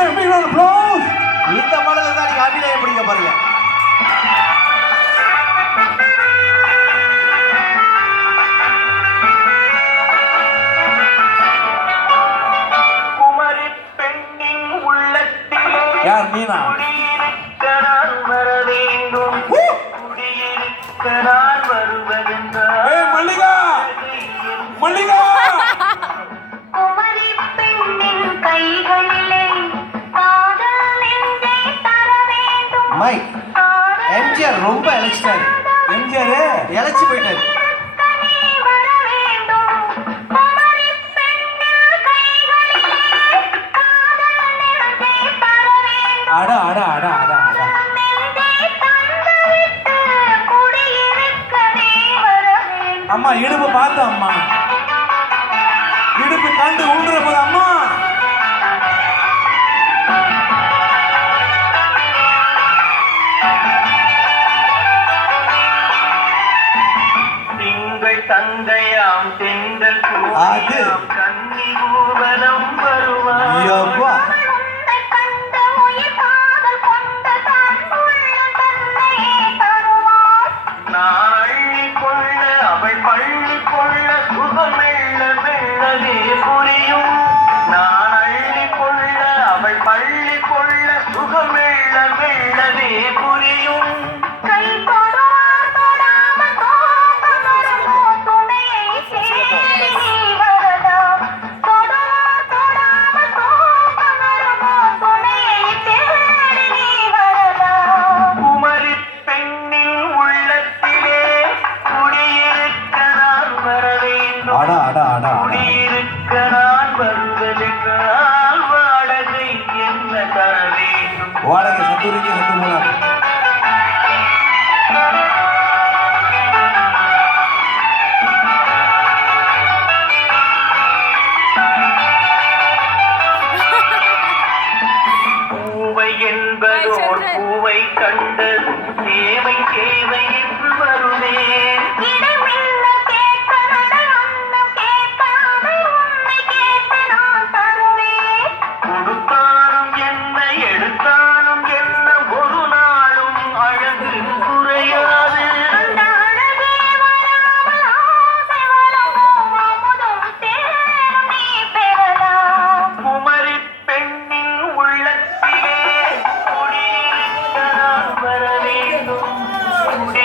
இந்த பாடல தான் நீங்க அபிநயம் பிடிக்க பாருங்க. குமரி பெண்ணின் உள்ளத்திலே யார் மீனா குடியிருக்கிறான் வர வேண்டும் குடியிருக்கிறான் வருவதென்றால் ஏய் மல்லிகா மல்லிகா குமரி பெண்ணின் கைகளிலே காதல் நெஞ்சை தர வேண்டும் மைக் எம்ஜிஆர் ரொம்ப இளைச்சிட்டாரு. எம்ஜிஆர் இளைச்சி போயிட்டாரு. அட அட அட அட அட அம்மா இடுப்பு பார்த்த அம்மா இடுப்பு கண்டு உண்டுற போது அம்மா